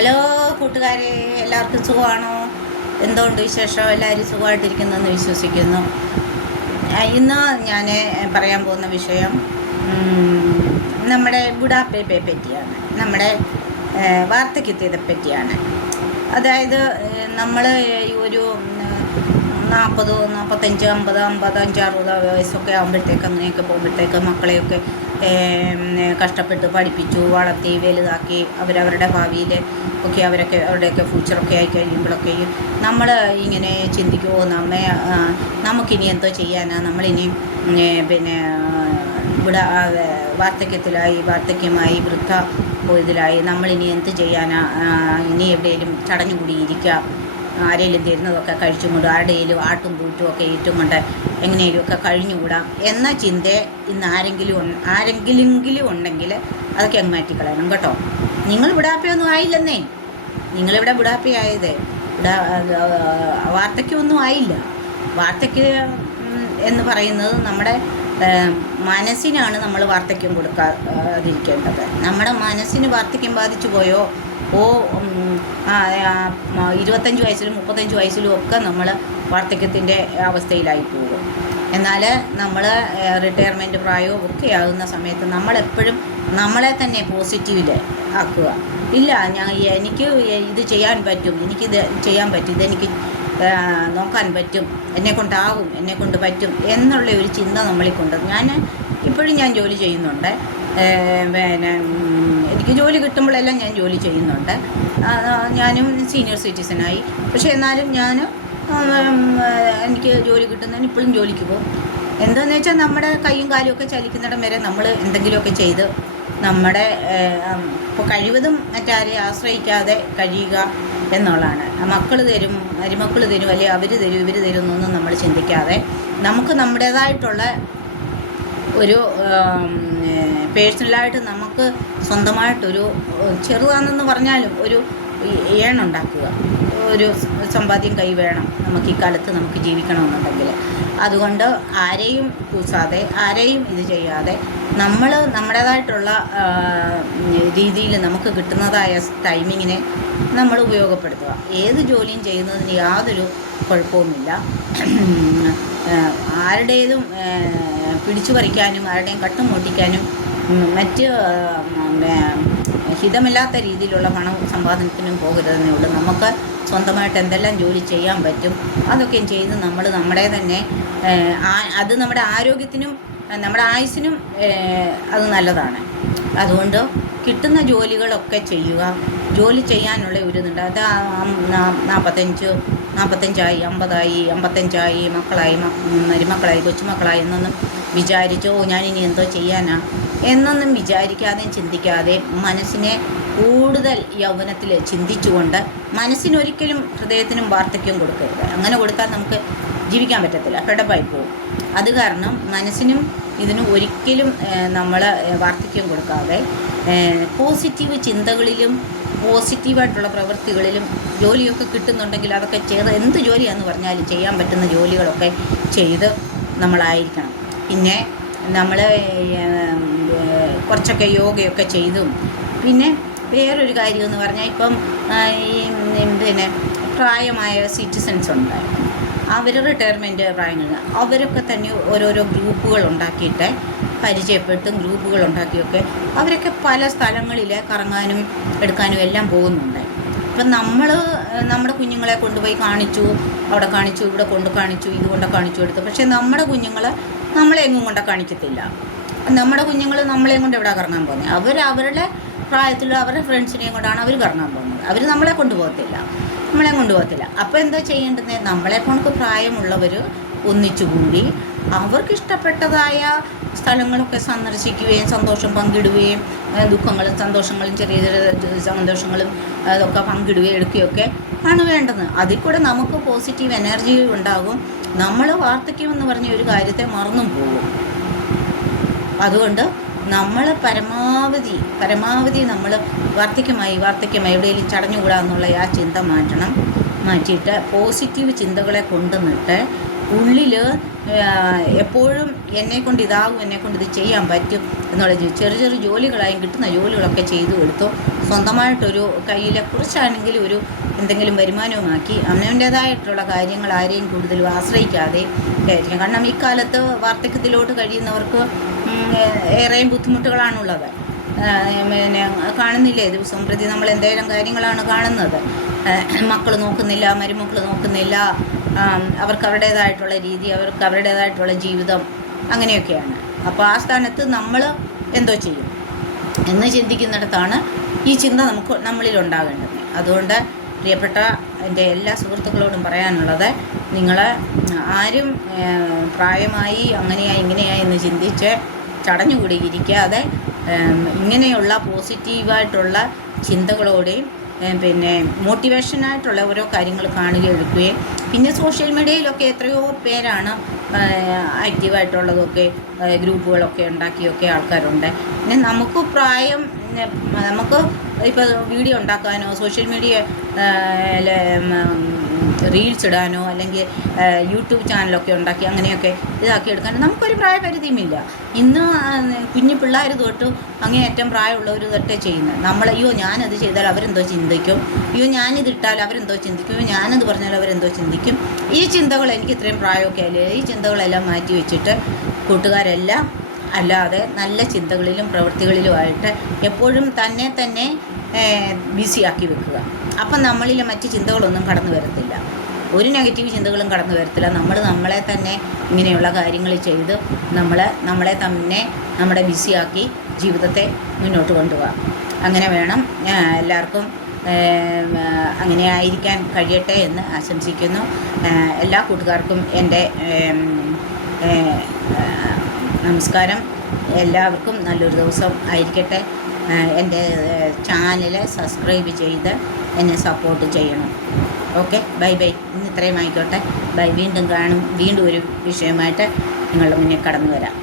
Hello കൂട്ടുകാരെ, എല്ലാവർക്കും സുഖമാണോ? എന്തുകൊണ്ട് വിശേഷം? എല്ലാവരും സുഖമായിട്ടിരിക്കുന്നെന്ന് വിശ്വസിക്കുന്നു. ഇന്ന് ഞാൻ പറയാൻ പോകുന്ന വിഷയം നമ്മുടെ ബുഡാപ്പേപ്പയെ പറ്റിയാണ്, നമ്മുടെ വാർദ്ധക്യത്തെ പറ്റിയാണ്. അതായത് നമ്മൾ ഈ ഒരു 40, 45, 50, 55, 60 വയസ്സൊക്കെ ആകുമ്പോഴത്തേക്ക് അങ്ങനെയൊക്കെ പോകുമ്പോഴത്തേക്ക് മക്കളെയൊക്കെ കഷ്ടപ്പെട്ട് പഠിപ്പിച്ചു വളർത്തി വലുതാക്കി അവരവരുടെ ഭാവിയിൽ ഒക്കെ അവരുടെയൊക്കെ ഫ്യൂച്ചറൊക്കെ ആയി കഴിയുമ്പോഴൊക്കെയും നമ്മൾ ഇങ്ങനെ ചിന്തിക്കുമോ, നമുക്കിനി എന്തോ ചെയ്യാനാണ്, നമ്മളിനിയും പിന്നെ ഇവിടെ വാർദ്ധക്യമായി വൃദ്ധ പോയതിലായി നമ്മളിനി എന്ത് ചെയ്യാനാ, ഇനി എവിടെയെങ്കിലും ചടഞ്ഞുകൂടിയിരിക്കുക, ആരെങ്കിലും തരുന്നതൊക്കെ കഴിച്ചും കൊണ്ട് ആരുടെയും ആട്ടും പൂറ്റും ഒക്കെ ഏറ്റും കൊണ്ട് എങ്ങനെയൊക്കെ കഴിഞ്ഞുകൂടാം എന്ന ചിന്ത ഇന്ന് ആരെങ്കിലും ഉണ്ടെങ്കിൽ അതൊക്കെ അങ്ങ് മാറ്റിക്കളയണം കേട്ടോ. നിങ്ങൾ ബുഡാപ്പയൊന്നും ആയില്ലെന്നേ, നിങ്ങളിവിടെ ബുഡാപ്പയായത് വാർദ്ധക്യമൊന്നും ആയില്ല. വാർദ്ധക്യം എന്ന് പറയുന്നത് നമ്മുടെ മനസ്സിനാണ് നമ്മൾ വാർദ്ധക്യം കൊടുക്കാതിരിക്കേണ്ടത്. നമ്മുടെ മനസ്സിന് വാർദ്ധക്യം ബാധിച്ചു പോയോ, 25 വയസ്സിലും 35 വയസ്സിലും ഒക്കെ നമ്മൾ വാർദ്ധക്യത്തിൻ്റെ അവസ്ഥയിലായി പോകും. എന്നാൽ നമ്മൾ റിട്ടയർമെൻറ്റ് പ്രായവും ഒക്കെ ആകുന്ന സമയത്ത് നമ്മളെപ്പോഴും നമ്മളെ തന്നെ പോസിറ്റീവിൽ ആക്കുക. ഇല്ല, എനിക്ക് ഇത് ചെയ്യാൻ പറ്റും, എനിക്കിത് ചെയ്യാൻ പറ്റും, ഇതെനിക്ക് നോക്കാൻ പറ്റും, എന്നെക്കൊണ്ടാകും, എന്നെക്കൊണ്ട് പറ്റും എന്നുള്ള ഒരു ചിന്ത നമ്മളിൽ കൊണ്ട്. ഇപ്പോഴും ഞാൻ ജോലി ചെയ്യുന്നുണ്ട്. പിന്നെ എനിക്ക് ജോലി കിട്ടുമ്പോഴെല്ലാം ഞാൻ ജോലി ചെയ്യുന്നുണ്ട്. ഞാനും സീനിയർ സിറ്റിസനായി. പക്ഷേ എന്നാലും എനിക്ക് ജോലി കിട്ടുന്നതിന് ഇപ്പോഴും ജോലിക്ക് പോകും. എന്താണെന്ന് വെച്ചാൽ നമ്മുടെ കൈയും കാലും ഒക്കെ ചലിക്കുന്നിടം വരെ നമ്മൾ എന്തെങ്കിലുമൊക്കെ ചെയ്ത് നമ്മുടെ ഇപ്പോൾ കഴിവതും മറ്റാരെയും ആശ്രയിക്കാതെ കഴിയുക എന്നുള്ളതാണ്. മക്കൾ തരും, മരുമക്കൾ തരും, അല്ലെങ്കിൽ അവർ തരും, ഇവർ തരും എന്നൊന്നും നമ്മൾ ചിന്തിക്കാതെ നമുക്ക് നമ്മുടേതായിട്ടുള്ള ഒരു പേഴ്സണലായിട്ട് നമുക്ക് സ്വന്തമായിട്ടൊരു ചെറുതാണെന്ന് പറഞ്ഞാലും ഒരു ഏണുണ്ടാക്കുക, ഒരു സമ്പാദ്യം കൈ വേണം നമുക്ക് ഈ കാലത്ത് നമുക്ക് ജീവിക്കണമെന്നുണ്ടെങ്കിൽ. അതുകൊണ്ട് ആരെയും കൂസാതെ ആരെയും ഇത് ചെയ്യാതെ നമ്മൾ നമ്മുടേതായിട്ടുള്ള രീതിയിൽ നമുക്ക് കിട്ടുന്നതായ ടൈമിങ്ങിനെ നമ്മൾ ഉപയോഗപ്പെടുത്തുക. ഏത് ജോലിയും ചെയ്യുന്നതിന് യാതൊരു കുഴപ്പവുമില്ല. ആരുടേതും പിടിച്ചു പറിക്കാനും ആരുടെയും കട്ടും മുട്ടിക്കാനും മറ്റ് ഹിതമില്ലാത്ത രീതിയിലുള്ള പണം സമ്പാദനത്തിനും പോകരുതെന്നേ ഉള്ളൂ. നമുക്ക് സ്വന്തമായിട്ട് എന്തെല്ലാം ജോലി ചെയ്യാൻ പറ്റും അതൊക്കെയും ചെയ്ത് നമ്മുടെ തന്നെ അത് നമ്മുടെ ആരോഗ്യത്തിനും നമ്മുടെ ആയുസ്സിനും അത് നല്ലതാണ്. അതുകൊണ്ട് കിട്ടുന്ന ജോലികളൊക്കെ ചെയ്യുക. ജോലി ചെയ്യാനുള്ള ഒരു ഇതുണ്ട്. അത് 45, 50ആയി, 55ആയി, മക്കളായി, മരുമക്കളായി, കൊച്ചുമക്കളായി എന്നൊന്നും വിചാരിച്ചോ ഞാനിനി എന്തോ ചെയ്യാനാ എന്നൊന്നും വിചാരിക്കാതെയും ചിന്തിക്കാതെ മനസ്സിനെ കൂടുതൽ യൗവനത്തിൽ ചിന്തിച്ചുകൊണ്ട് മനസ്സിനൊരിക്കലും ഹൃദയത്തിനും വാർദ്ധക്യം കൊടുക്കരുത്. അങ്ങനെ കൊടുത്താൽ നമുക്ക് ജീവിക്കാൻ പറ്റത്തില്ല, ഫെഡപ്പായി പോകും. അത് കാരണം മനസ്സിനും ഇതിനും ഒരിക്കലും നമ്മൾ വാർദ്ധക്യം കൊടുക്കാതെ പോസിറ്റീവ് ചിന്തകളിലും പോസിറ്റീവായിട്ടുള്ള പ്രവൃത്തികളിലും ജോലിയൊക്കെ കിട്ടുന്നുണ്ടെങ്കിൽ അതൊക്കെ എന്ത് ജോലിയാണെന്ന് പറഞ്ഞാലും ചെയ്യാൻ പറ്റുന്ന ജോലികളൊക്കെ ചെയ്ത് നമ്മളായിരിക്കണം. പിന്നെ നമ്മൾ കുറച്ചൊക്കെ യോഗയൊക്കെ ചെയ്തും പിന്നെ വേറൊരു കാര്യമെന്ന് പറഞ്ഞാൽ ഇപ്പം പിന്നെ പ്രായമായ സിറ്റിസൺസ് ഉണ്ട്, അവർ റിട്ടയർമെൻറ്റ് പ്രായങ്ങളിൽ അവരൊക്കെ തന്നെ ഓരോരോ ഗ്രൂപ്പുകൾ ഉണ്ടാക്കിയിട്ട് പരിചയപ്പെട്ടും ഗ്രൂപ്പുകൾ ഉണ്ടാക്കിയൊക്കെ അവരൊക്കെ പല സ്ഥലങ്ങളിൽ കറങ്ങാനും എടുക്കാനും എല്ലാം പോകുന്നുണ്ട്. ഇപ്പം നമ്മുടെ കുഞ്ഞുങ്ങളെ കൊണ്ടുപോയി കാണിച്ചു, അവിടെ കാണിച്ചു, ഇവിടെ കൊണ്ട് കാണിച്ചു, ഇതുകൊണ്ട് കാണിച്ചു എടുത്തു. പക്ഷേ നമ്മുടെ കുഞ്ഞുങ്ങൾ നമ്മളെ എങ്ങും കൊണ്ട് കാണിക്കത്തില്ല. നമ്മുടെ കുഞ്ഞുങ്ങൾ നമ്മളെയും കൊണ്ട് എവിടെ കറങ്ങാൻ പോകുന്നത്? അവരുടെ പ്രായത്തിൽ അവരുടെ ഫ്രണ്ട്സിനെയും കൊണ്ടാണ് അവർ കറങ്ങാൻ പോകുന്നത്. അവർ നമ്മളെ കൊണ്ടുപോകത്തില്ല. അപ്പോൾ എന്താ ചെയ്യേണ്ടത്? നമ്മളെ കൊണ്ട് പ്രായമുള്ളവർ ഒന്നിച്ചുകൂടി അവർക്കിഷ്ടപ്പെട്ടതായ സ്ഥലങ്ങളൊക്കെ സന്ദർശിക്കുകയും സന്തോഷം പങ്കിടുകയും ദുഃഖങ്ങളും സന്തോഷങ്ങളും ചെറിയ ചെറിയ സന്തോഷങ്ങളും അതൊക്കെ പങ്കിടുകയും എടുക്കുകയൊക്കെ ആണ് വേണ്ടത്. അതിൽ കൂടെ നമുക്ക് പോസിറ്റീവ് എനർജി ഉണ്ടാകും. നമ്മൾ വാർദ്ധക്യമെന്ന് പറഞ്ഞ ഒരു കാര്യത്തെ മറന്നും പോകും. അതുകൊണ്ട് നമ്മൾ പരമാവധി നമ്മൾ വാർദ്ധക്യമായി എവിടെയെങ്കിലും ചടഞ്ഞുകൂടാന്നുള്ള ആ ചിന്ത മാറ്റിയിട്ട് പോസിറ്റീവ് ചിന്തകളെ കൊണ്ടുവന്നിട്ട് ഉള്ളിൽ എപ്പോഴും എന്നെക്കൊണ്ട് ഇതാകും, എന്നെക്കൊണ്ട് ഇത് ചെയ്യാൻ പറ്റും എന്നുള്ള ചെറിയ ചെറിയ ജോലികളായും കിട്ടുന്ന ജോലികളൊക്കെ ചെയ്തു എടുത്തു സ്വന്തമായിട്ടൊരു കയ്യിൽ കുറച്ചാണെങ്കിലും ഒരു എന്തെങ്കിലും വരുമാനവുമാക്കി അവനവൻ്റേതായിട്ടുള്ള കാര്യങ്ങൾ ആരെയും കൂടുതലും ആശ്രയിക്കാതെ ആയിരിക്കും. കാരണം ഇക്കാലത്ത് വാർദ്ധക്യത്തിലോട്ട് കഴിയുന്നവർക്ക് ഏറെയും ബുദ്ധിമുട്ടുകളാണുള്ളത്. പിന്നെ കാണുന്നില്ലേ, ദിവസം പ്രതി നമ്മൾ എന്തെങ്കിലും കാര്യങ്ങളാണ് കാണുന്നത്. മക്കൾ നോക്കുന്നില്ല, മരുമക്കൾ നോക്കുന്നില്ല, അവർക്ക് അവരുടേതായിട്ടുള്ള രീതി, അവർക്ക് അവരുടേതായിട്ടുള്ള ജീവിതം, അങ്ങനെയൊക്കെയാണ്. അപ്പോൾ ആ സ്ഥാനത്ത് നമ്മൾ എന്തോ ചെയ്യും എന്ന് ചിന്തിക്കുന്നിടത്താണ് ഈ ചിന്ത നമ്മളിൽ ഉണ്ടാകേണ്ടത്. അതുകൊണ്ട് പ്രിയപ്പെട്ട എൻ്റെ എല്ലാ സുഹൃത്തുക്കളോടും പറയാനുള്ളത്, നിങ്ങൾ ആരും പ്രായമായി അങ്ങനെയായി ഇങ്ങനെയായി എന്ന് ചിന്തിച്ച് ചടഞ്ഞുകൂടി ഇരിക്കാതെ ഇങ്ങനെയുള്ള പോസിറ്റീവായിട്ടുള്ള ചിന്തകളോടെയും പിന്നെ മോട്ടിവേഷനായിട്ടുള്ള ഓരോ കാര്യങ്ങൾ കാണുകയും എടുക്കുകയും, പിന്നെ സോഷ്യൽ മീഡിയയിലൊക്കെ എത്രയോ പേരാണ് ആക്റ്റീവായിട്ടുള്ളതൊക്കെ ഗ്രൂപ്പുകളൊക്കെ ഉണ്ടാക്കിയൊക്കെ ആൾക്കാരുണ്ട്. പിന്നെ നമുക്ക് പ്രായം, നമുക്ക് ഇപ്പോൾ വീഡിയോ ഉണ്ടാക്കാനോ സോഷ്യൽ മീഡിയ റീൽസ് ഇടാനോ അല്ലെങ്കിൽ യൂട്യൂബ് ചാനലൊക്കെ ഉണ്ടാക്കി അങ്ങനെയൊക്കെ ഇതാക്കി എടുക്കാനോ നമുക്കൊരു പ്രായപരിധിയുമില്ല. ഇന്ന് കുഞ്ഞു പിള്ളേർ തൊട്ട് അങ്ങേയറ്റം പ്രായമുള്ളവർ തൊട്ടേ ചെയ്യുന്നത്. അയ്യോ ഞാനത് ചെയ്താൽ അവരെന്തോ ചിന്തിക്കും, അയ്യോ ഞാനിതിട്ടാൽ അവരെന്തോ ചിന്തിക്കും, അയ്യോ ഞാനത് പറഞ്ഞാൽ അവരെന്തോ ചിന്തിക്കും. ഈ ചിന്തകൾ, എനിക്ക് ഇത്രയും പ്രായമൊക്കെ അല്ലേ, ഈ ചിന്തകളെല്ലാം മാറ്റി വെച്ചിട്ട് കൂട്ടുകാരെല്ലാം അല്ലാതെ നല്ല ചിന്തകളിലും പ്രവൃത്തികളിലുമായിട്ട് എപ്പോഴും തന്നെ ബിസിയാക്കി വെക്കുക. അപ്പം നമ്മളിൽ മറ്റ് ചിന്തകളൊന്നും കടന്നു വരത്തില്ല, ഒരു നെഗറ്റീവ് ചിന്തകളും കടന്നു വരത്തില്ല. നമ്മളെ തന്നെ ഇങ്ങനെയുള്ള കാര്യങ്ങൾ ചെയ്ത് നമ്മളെ തന്നെ നമ്മുടെ ബിസിയാക്കി ജീവിതത്തെ മുന്നോട്ട് കൊണ്ടുപോകാം. അങ്ങനെ വേണം. എല്ലാവർക്കും അങ്ങനെ ആയിരിക്കാൻ കഴിയട്ടെ എന്ന് ആശംസിക്കുന്നു. എല്ലാ കൂട്ടുകാർക്കും എൻ്റെ നമസ്കാരം. എല്ലാവർക്കും നല്ലൊരു ദിവസം ആയിരിക്കട്ടെ. എൻ്റെ ചാനൽ സബ്സ്ക്രൈബ് ചെയ്ത് എന്നെ സപ്പോർട്ട് ചെയ്യണം. Okay, bye bye. ഇന്ന് ഇത്രയും ആയിക്കോട്ടെ. ബൈ. വീണ്ടും കാണും. വീണ്ടും ഒരു വിഷയമായിട്ട് നിങ്ങളുടെ മുന്നിൽ കടന്നു വരാം.